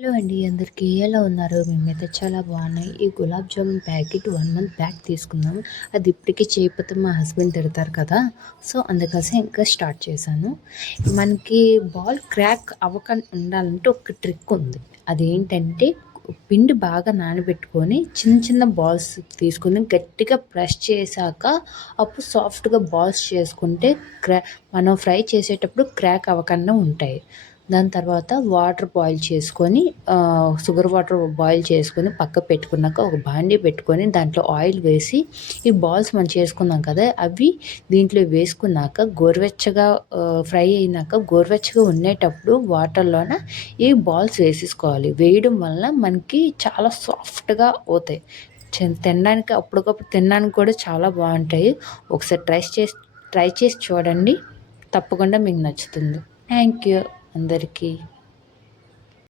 Hello అండి అందరికీ ఎలా ఉన్నారు? మేమైతే చాలా బాగున్నాయి. ఈ gulab jamun packet 1 month back తీసుకున్నాము. అది ఇప్పటికి చేయకపోతే మా హస్బెండ్ తిడతారు కదా! సో, అందుకోసం ఇంకా స్టార్ట్ చేశాను. మనకి బాల్ క్రాక్ అవ్వకుండా ఉండాలంటే ఒక ట్రిక్ ఉంది. అదేంటంటే పిండి బాగా నానబెట్టుకొని చిన్న చిన్న బాల్స్ తీసుకొని గట్టిగా ప్రెస్ చేశాక అప్పుడు సాఫ్ట్‌గా బాల్స్ చేసుకుంటే మనం ఫ్రై చేసేటప్పుడు క్రాక్ అవ్వకుండా ఉంటాయి. దాని తర్వాత వాటర్ బాయిల్ చేసుకొని షుగర్ వాటర్ బాయిల్ చేసుకొని పక్కకు పెట్టుకున్నాక ఒక బాండీ పెట్టుకొని దాంట్లో ఆయిల్ వేసి ఈ బాల్స్ మనం చేసుకున్నాం కదా! అవి దీంట్లో వేసుకున్నాక గోరువెచ్చగా ఫ్రై అయినాక గోరువెచ్చగా ఉండేటప్పుడు వాటర్‌లోన ఈ బాల్స్ వేసేసుకోవాలి. వేయడం వల్ల మనకి చాలా సాఫ్ట్‌గా అవుతాయి. తినడానికి అప్పటికప్పుడు తినడానికి కూడా చాలా బావుంటాయి. ఒకసారి ట్రై చేసి చూడండి. తప్పకుండా మీకు నచ్చుతుంది. థ్యాంక్ యూ అందరికీ.